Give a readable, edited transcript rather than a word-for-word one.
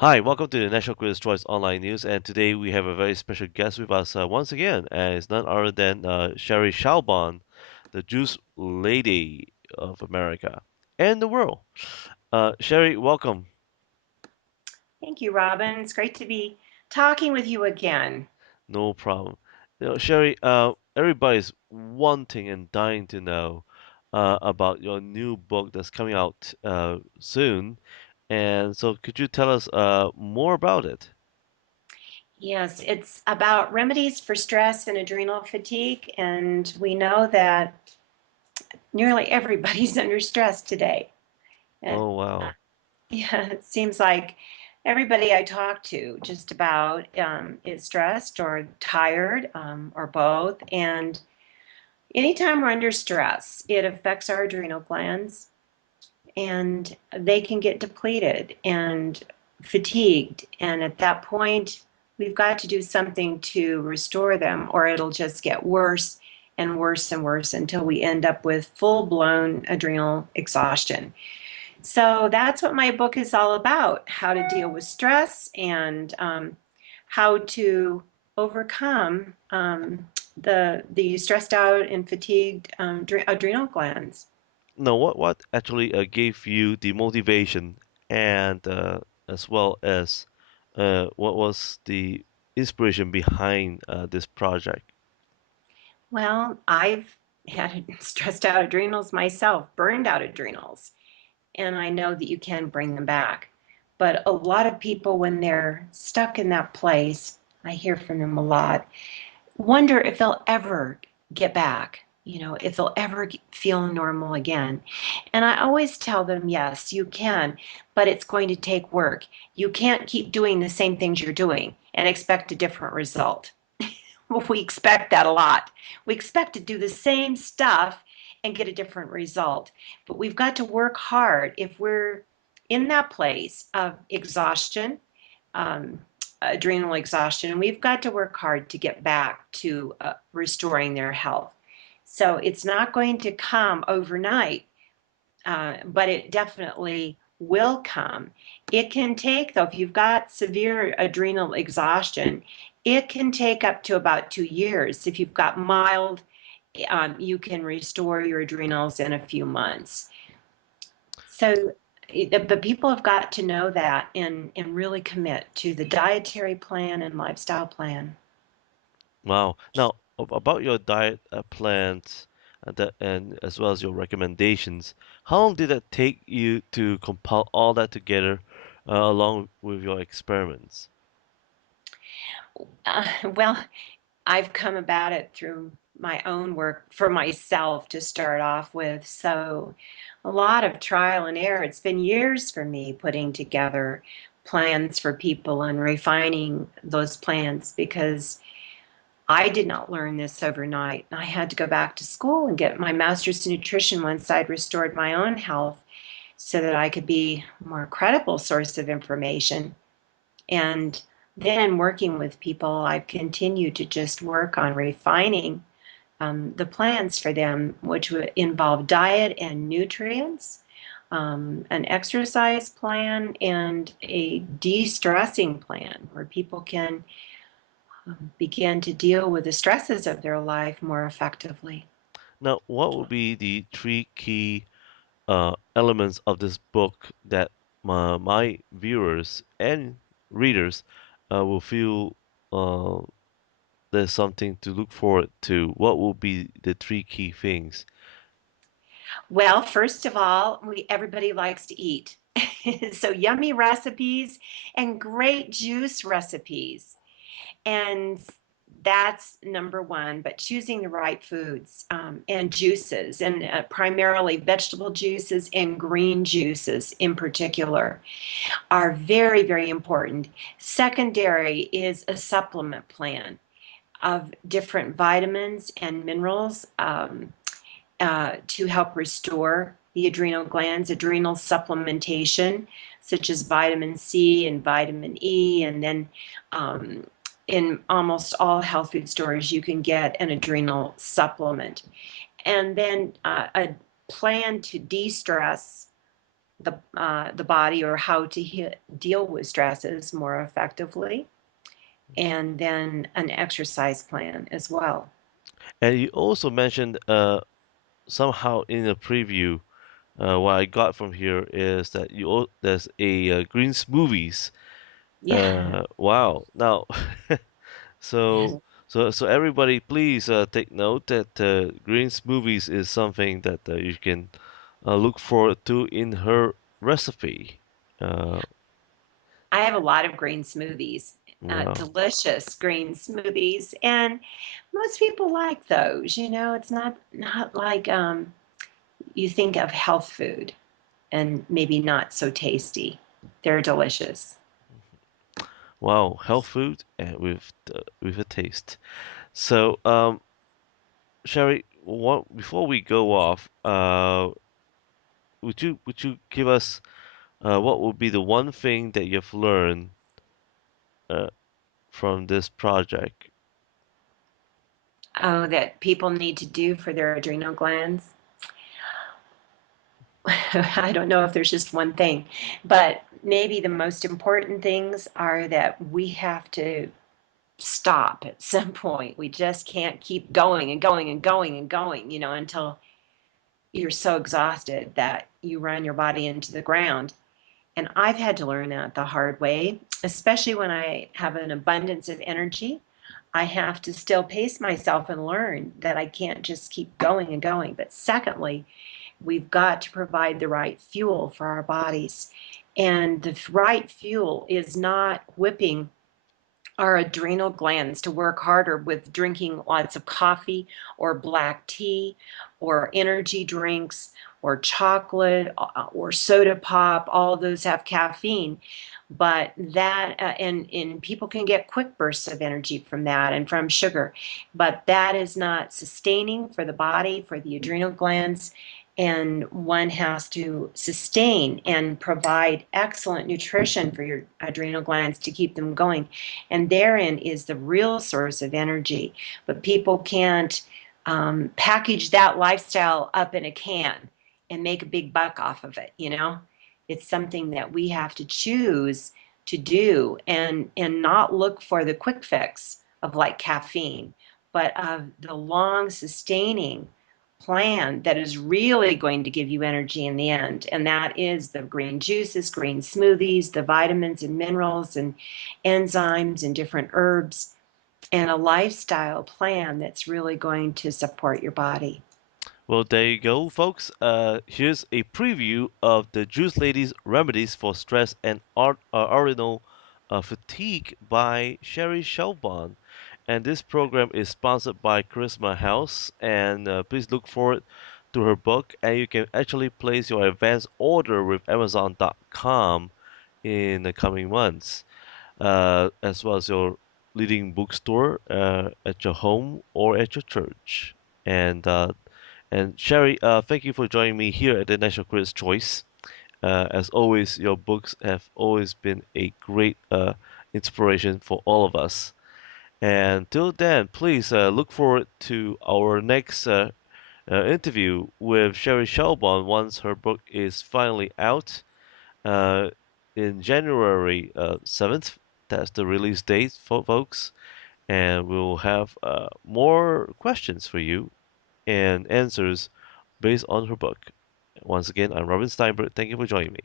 Hi, welcome to the National Critics' Choice Online News, and today we have a very special guest with us once again, and it's none other than Cherie the Juice Lady of America and the world. Cherie, welcome. Thank you, Robin. It's great to be talking with you again. No problem. Cherie, everybody's wanting and dying to know about your new book that's coming out soon, and so could you tell us more about it? Yes, it's about remedies for stress and adrenal fatigue, and we know that nearly everybody's under stress today. And Oh, wow. yeah, it seems like everybody I talk to just about is stressed or tired or both. And anytime we're under stress, it affects our adrenal glands and they can get depleted and fatigued. And at that point, we've got to do something to restore them, or it'll just get worse and worse and worse until we end up with full blown adrenal exhaustion. So that's what my book is all about: how to deal with stress and how to overcome the stressed out and fatigued adrenal glands. No, what actually gave you the motivation and as well as what was the inspiration behind this project? Well, I've had stressed out adrenals myself, burned out adrenals, and I know that you can bring them back. But a lot of people, when they're stuck in that place, I hear from them a lot, wonder if they'll ever get back, if they'll ever feel normal again. And I always tell them, yes, you can, but it's going to take work. You can't keep doing the same things you're doing and expect a different result. We expect that a lot. We expect to do the same stuff and get a different result. But we've got to work hard if we're in that place of exhaustion, um, adrenal exhaustion. We've got to work hard to get back to restoring their health. So it's not going to come overnight, but it definitely will come. It can take, though, if you've got severe adrenal exhaustion, it can take up to about 2 years. If you've got mild, you can restore your adrenals in a few months. So the people have got to know that and really commit to the dietary plan and lifestyle plan. Wow. Now, about your diet plans and as well as your recommendations, how long did it take you to compile all that together along with your experiments? Well, I've come about it through my own work for myself to start off with. So, a lot of trial and error. It's been years for me putting together plans for people and refining those plans because I did not learn this overnight. I had to go back to school and get my master's in nutrition once I'd restored my own health so that I could be a more credible source of information. And then working with people, I've continued to just work on refining the plans for them, which would involve diet and nutrients, an exercise plan, and a de stressing plan where people can begin to deal with the stresses of their life more effectively. Now, what would be the three key elements of this book that my viewers and readers will feel uh, there's something to look forward to? What will be the three key things? Well, first of all, everybody likes to eat. So yummy recipes and great juice recipes. And that's number one, but choosing the right foods and juices, and primarily vegetable juices and green juices in particular, are very, very important. Secondary is a supplement plan of different vitamins and minerals to help restore the adrenal glands, adrenal supplementation, such as vitamin C and vitamin E. And then in almost all health food stores, you can get an adrenal supplement. And then a plan to de stress the body, or how to deal with stresses more effectively, and then an exercise plan as well. And you also mentioned somehow in a preview, what I got from here is that there's a green smoothies. Yeah. Wow. Now, so so everybody, please take note that green smoothies is something that you can look forward to in her recipe. Uh, I have a lot of green smoothies, wow. delicious green smoothies, and most people like those. It's not like you think of health food and maybe not so tasty. They're delicious. Wow, health food and with a taste. So, Sherry, what before we go off, would you give us what would be the one thing that you've learned uh, from this project? Oh, that people need to do for their adrenal glands. I don't know if there's just one thing, but maybe the most important things are that we have to stop at some point. We just can't keep going and going and going and going, until you're so exhausted that you run your body into the ground. And I've had to learn that the hard way, especially when I have an abundance of energy. I have to still pace myself and learn that I can't just keep going and going. But secondly, we've got to provide the right fuel for our bodies. And the right fuel is not whipping our adrenal glands to work harder with drinking lots of coffee or black tea or energy drinks or chocolate or soda pop. All of those have caffeine, but that and people can get quick bursts of energy from that and from sugar, but that is not sustaining for the body, for the adrenal glands. And one has to sustain and provide excellent nutrition for your adrenal glands to keep them going, and therein is the real source of energy. But people can't package that lifestyle up in a can and make a big buck off of it. It's something that we have to choose to do, and not look for the quick fix of like caffeine, but of the long sustaining plan that is really going to give you energy in the end. And that is the green juices, green smoothies, the vitamins and minerals and enzymes and different herbs, and a lifestyle plan that's really going to support your body. Well, there you go, folks. Here's a preview of the Juice Lady's Remedies for Stress and Adrenal Fatigue by Sherry Shelbon. And this program is sponsored by Charisma House. And please look forward to her book. And you can actually place your advance order with Amazon.com in the coming months, as well as your leading bookstore at your home or at your church. And Sherry, thank you for joining me here at the National Critics' Choice. As always, your books have always been a great inspiration for all of us. And till then, please look forward to our next interview with Sherry Shelbon once her book is finally out uh, in January 7th. That's the release date, folks. And we'll have more questions for you and answers based on her book. Once again, I'm Robin Steinberg. Thank you for joining me.